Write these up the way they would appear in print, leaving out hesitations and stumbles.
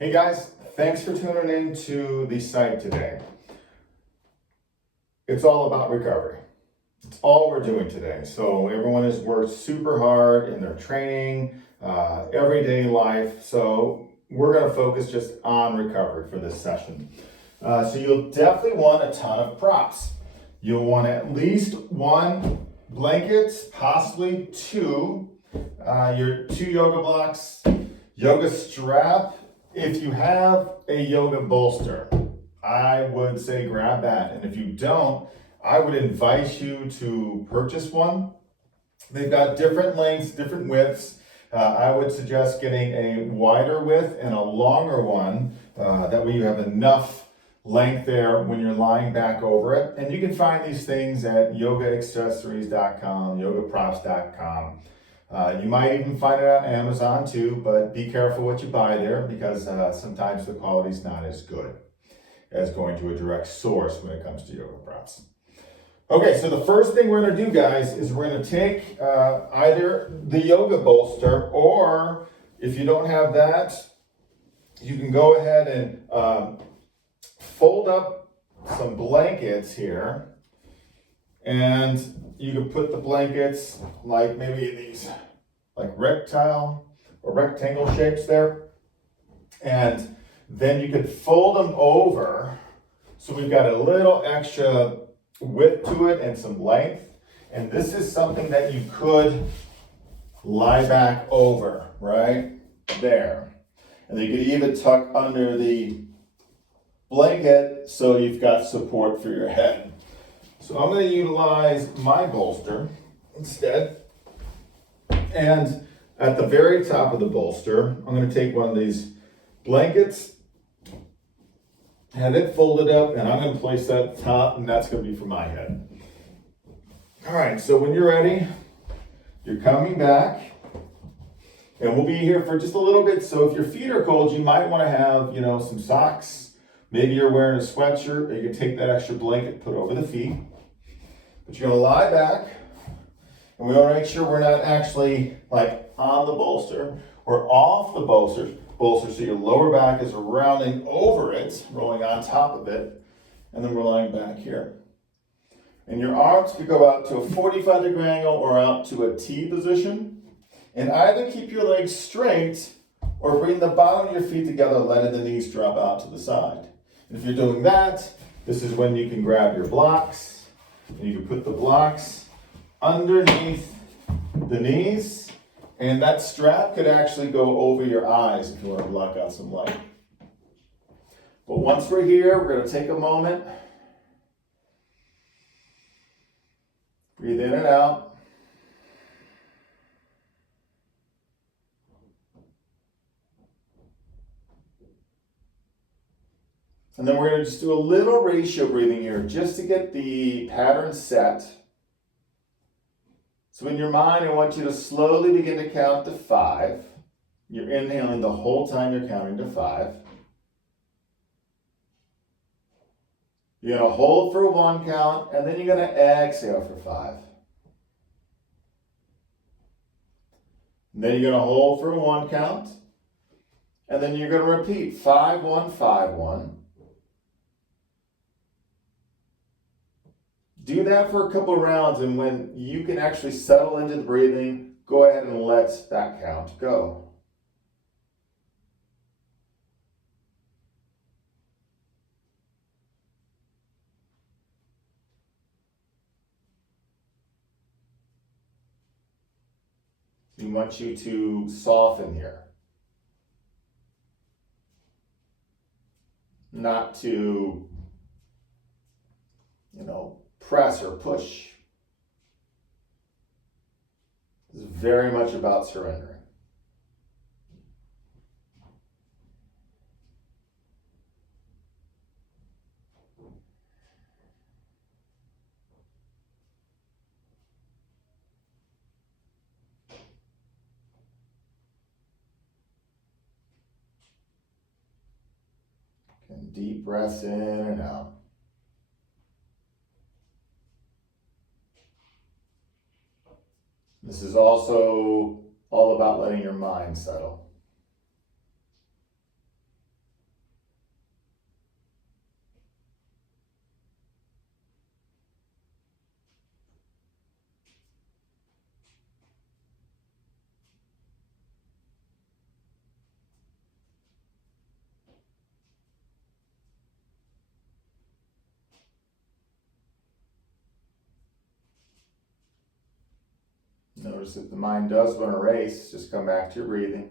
Hey guys, thanks for tuning in to the site today. It's all about recovery. It's all we're doing today. So everyone has worked super hard in their training, everyday life. So we're going to focus just on recovery for this session. So you'll definitely want a ton of props. You'll want at least one blanket, possibly two, your two yoga blocks, yoga strap. If you have a yoga bolster, I would say grab that. And if you don't, I would invite you to purchase one. They've got different lengths, different widths. I would suggest getting a wider width and a longer one. That way you have enough length there when you're lying back over it. And you can find these things at yogaaccessories.com, yogaprops.com. You might even find it on Amazon too, but be careful what you buy there because sometimes the quality is not as good as going to a direct source when it comes to yoga props. Okay, so the first thing we're going to do, guys, is we're going to take either the yoga bolster, or if you don't have that, you can go ahead and fold up some blankets here. And you can put the blankets like maybe these like rectangle shapes there. And then you could fold them over. So we've got a little extra width to it and some length. And this is something that you could lie back over right there. And you could even tuck under the blanket so you've got support for your head. So I'm going to utilize my bolster instead. And at the very top of the bolster, I'm going to take one of these blankets, have it folded up, and I'm going to place that at the top, and that's going to be for my head. All right, so when you're ready, you're coming back, and we'll be here for just a little bit. So if your feet are cold, you might want to have, some socks. Maybe you're wearing a sweatshirt, or you can take that extra blanket, put over the feet. But you're going to lie back, and we want to make sure we're not actually like on the bolster or off the bolster, so your lower back is rounding over it, rolling on top of it, and then we're lying back here. And your arms could go out to a 45-degree angle or out to a T position, and either keep your legs straight or bring the bottom of your feet together, letting the knees drop out to the side. And if you're doing that, this is when you can grab your blocks. And you can put the blocks underneath the knees, and that strap could actually go over your eyes if you want to block out some light. But once we're here, we're going to take a moment, breathe in and out. And then we're going to just do a little ratio breathing here just to get the pattern set. So in your mind, I want you to slowly begin to count to 5. You're inhaling the whole time you're counting to 5. You're going to hold for 1 count, and then you're going to exhale for 5. And then you're going to hold for 1 count, and then you're going to repeat 5, 1, 5, 1. Do that for a couple of rounds, and when you can actually settle into the breathing, go ahead and let that count go. We want you to soften here. Not to, press or push. It's very much about surrendering. And deep breaths in and out. This is also all about letting your mind settle. Notice if the mind does want to race, just come back to your breathing.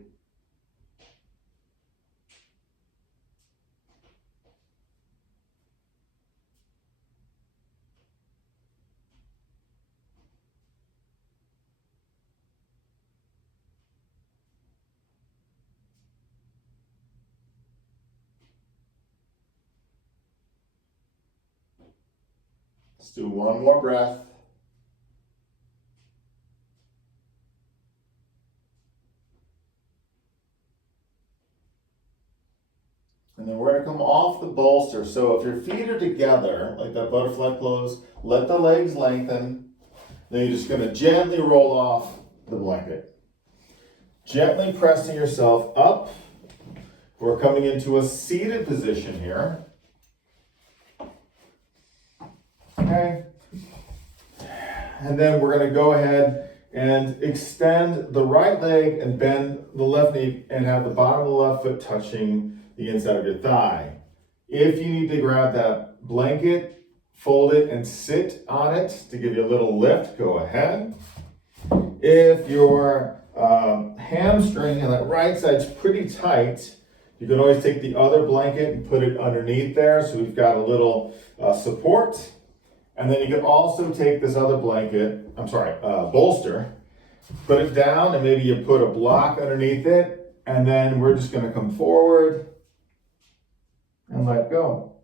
Let's do one more breath. And then we're going to come off the bolster. So if your feet are together, like that butterfly pose, let the legs lengthen. Then you're just going to gently roll off the blanket. Gently pressing yourself up. We're coming into a seated position here. Okay. And then we're going to go ahead and extend the right leg and bend the left knee and have the bottom of the left foot touching the inside of your thigh. If you need to grab that blanket, fold it and sit on it to give you a little lift, go ahead. If your hamstring on that right side's pretty tight, you can always take the other blanket and put it underneath there so we've got a little support. And then you can also take this other bolster, put it down and maybe you put a block underneath it, and then we're just going to come forward and let go.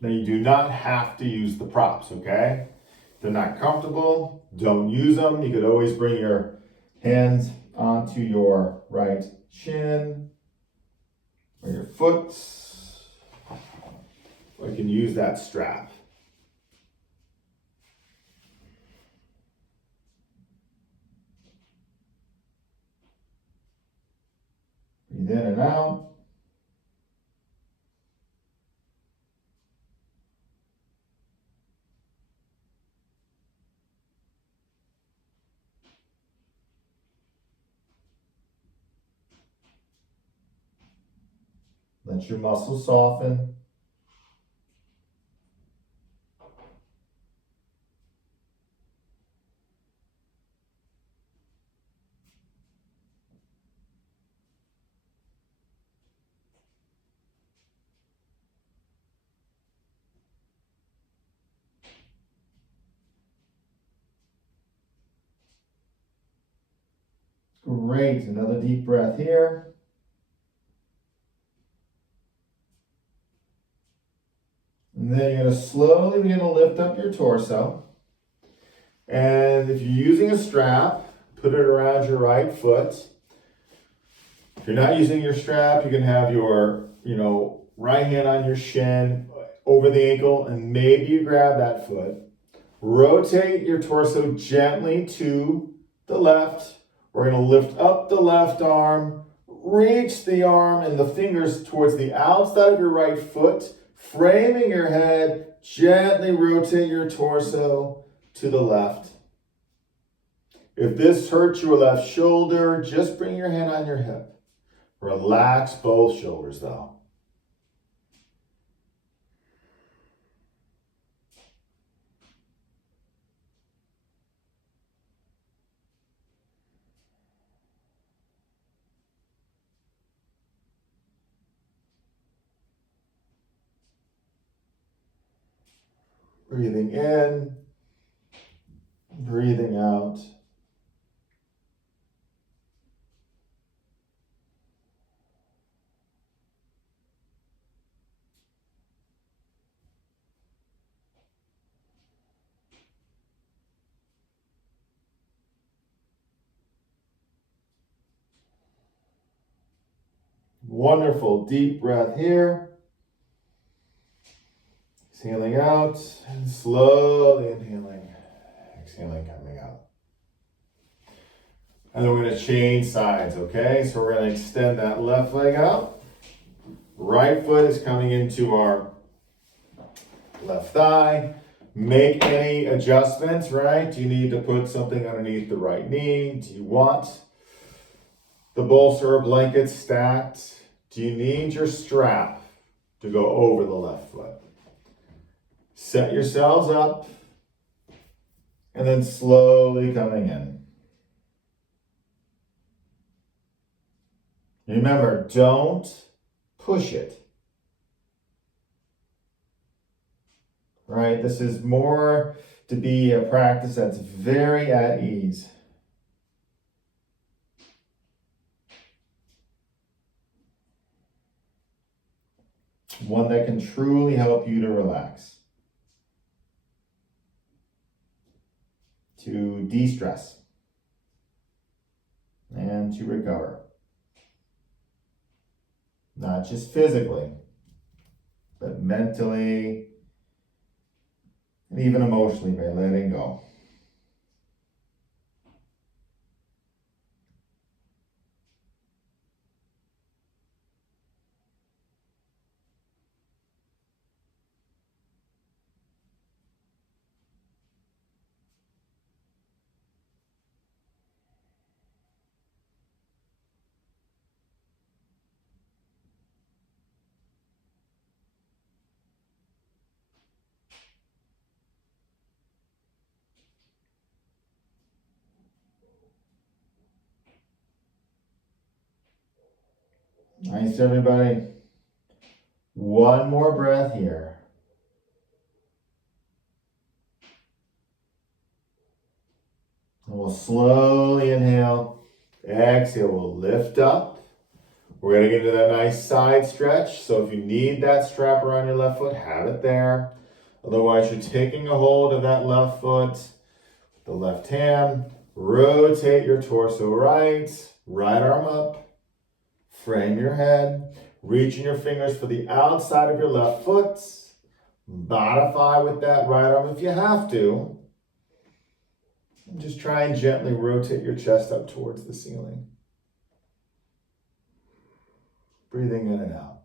Now you do not have to use the props, okay? If they're not comfortable, don't use them. You could always bring your hands onto your right shin or your foot, or you can use that strap. Breathe in and out. Let your muscles soften. Great, another deep breath here. And then you're going to slowly begin to lift up your torso. And if you're using a strap, put it around your right foot. If you're not using your strap, you can have your, right hand on your shin over the ankle, and maybe you grab that foot. Rotate your torso gently to the left. We're going to lift up the left arm, reach the arm and the fingers towards the outside of your right foot, framing your head, gently rotate your torso to the left. If this hurts your left shoulder, just bring your hand on your hip. Relax both shoulders though. Breathing in, breathing out. Wonderful deep breath here. Exhaling out and slowly inhaling, exhaling, coming out. And then we're going to change sides, okay? So we're going to extend that left leg out. Right foot is coming into our left thigh. Make any adjustments, right? Do you need to put something underneath the right knee? Do you want the bolster or blanket stacked? Do you need your strap to go over the left foot? Set yourselves up. And then slowly coming in. Remember, don't push it. Right? This is more to be a practice that's very at ease. One that can truly help you to relax, to de-stress, and to recover. Not just physically, but mentally and even emotionally by letting go. Nice, everybody. One more breath here. And we'll slowly inhale. Exhale, we'll lift up. We're going to get into that nice side stretch. So if you need that strap around your left foot, have it there. Otherwise, you're taking a hold of that left foot, the left hand. Rotate your torso right arm up. Frame your head. Reaching your fingers for the outside of your left foot. Modify with that right arm if you have to. And just try and gently rotate your chest up towards the ceiling. Breathing in and out.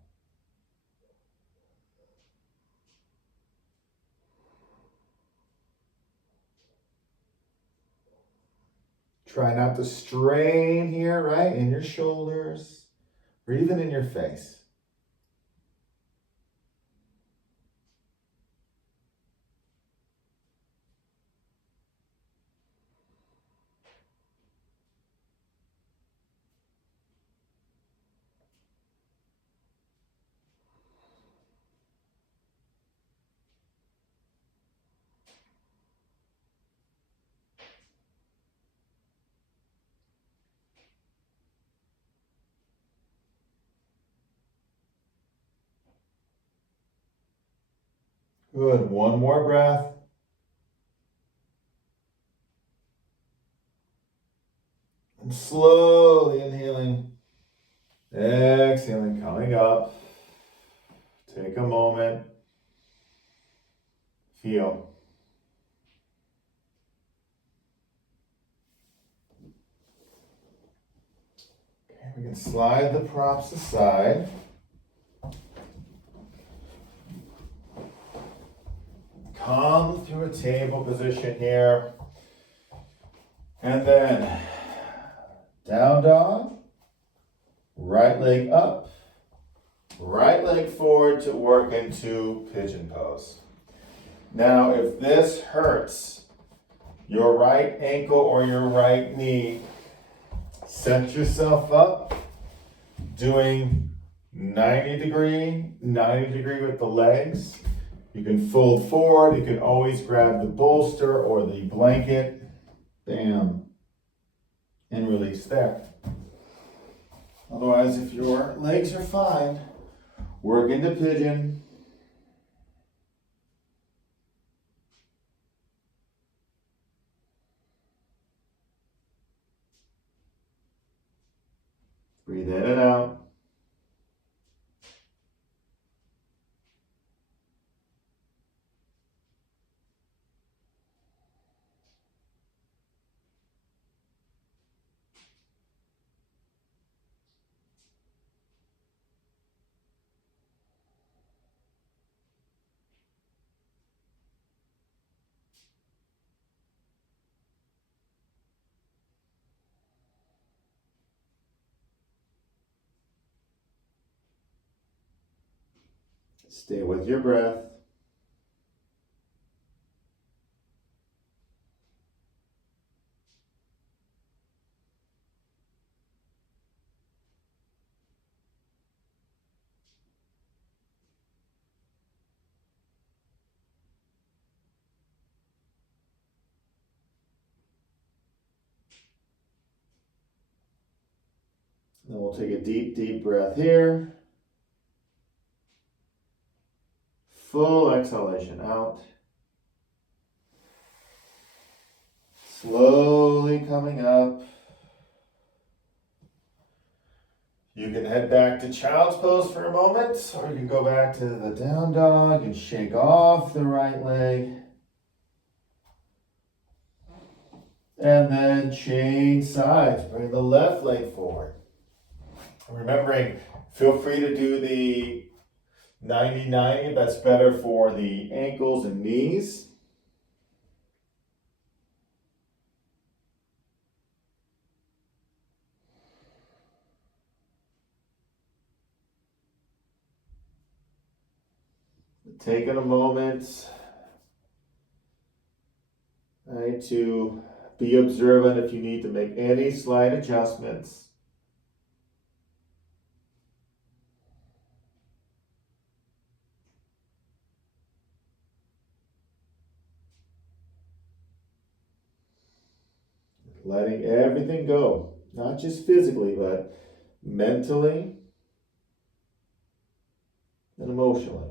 Try not to strain here, right? In your shoulders or even in your face. Good. One more breath. And slowly inhaling. Exhaling, coming up. Take a moment. Feel. Okay, we can slide the props aside. Come through a table position here. And then down dog. Right leg up. Right leg forward to work into pigeon pose. Now, if this hurts your right ankle or your right knee, set yourself up doing 90 degree with the legs. You can fold forward. You can always grab the bolster or the blanket. Bam. And release there. Otherwise, if your legs are fine, work into pigeon. Breathe in and out. Stay with your breath. Then we'll take a deep, deep breath here. Full exhalation out. Slowly coming up. You can head back to child's pose for a moment, or you can go back to the down dog and shake off the right leg. And then change sides. Bring the left leg forward. Remembering, feel free to do the 90-90. That's better for the ankles and knees. Taking a moment, right, to be observant if you need to make any slight adjustments. Letting everything go, not just physically, but mentally and emotionally.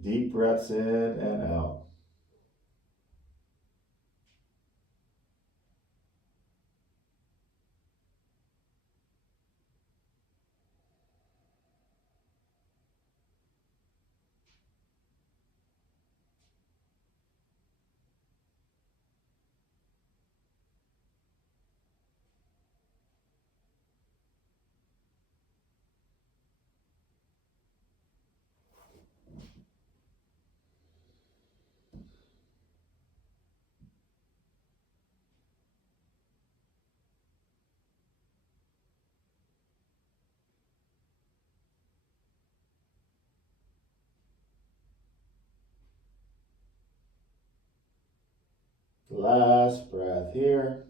Deep breaths in and out. Last breath here.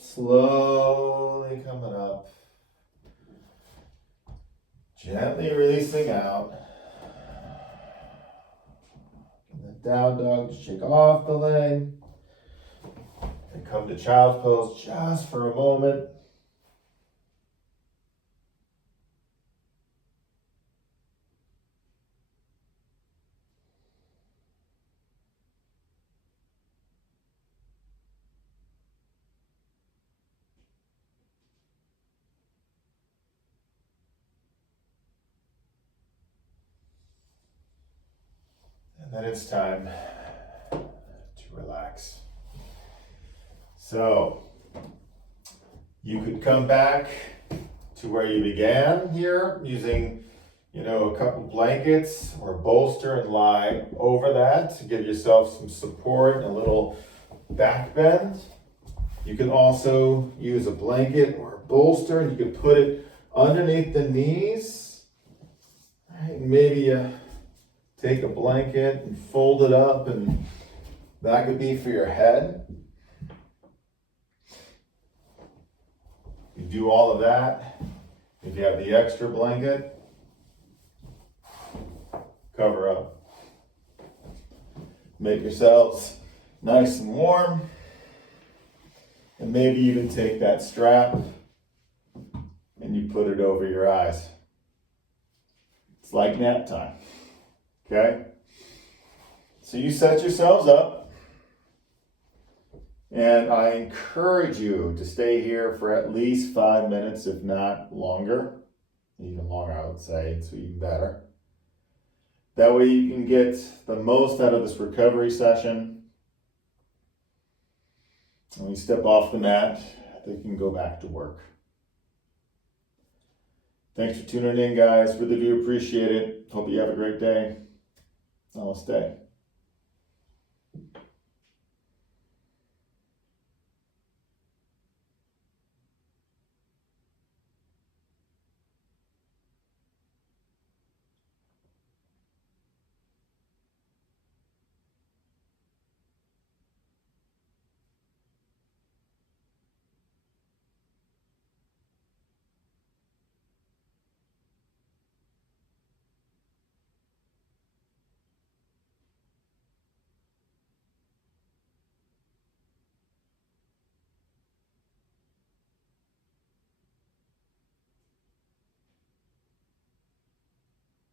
Slowly coming up. Gently releasing out. And the down dog, just shake off the leg. And come to child's pose just for a moment. And then it's time to relax. So, you could come back to where you began here using, a couple blankets or a bolster and lie over that to give yourself some support and a little back bend. You can also use a blanket or a bolster and you can put it underneath the knees. Right, maybe take a blanket and fold it up, and that could be for your head. You do all of that. If you have the extra blanket, cover up. Make yourselves nice and warm. And maybe even take that strap and you put it over your eyes. It's like nap time. Okay? So you set yourselves up. And I encourage you to stay here for at least 5 minutes, if not longer. Even longer, I would say. It's even better. That way you can get the most out of this recovery session. When you step off the mat, they can go back to work. Thanks for tuning in, guys. Really do appreciate it. Hope you have a great day. Namaste.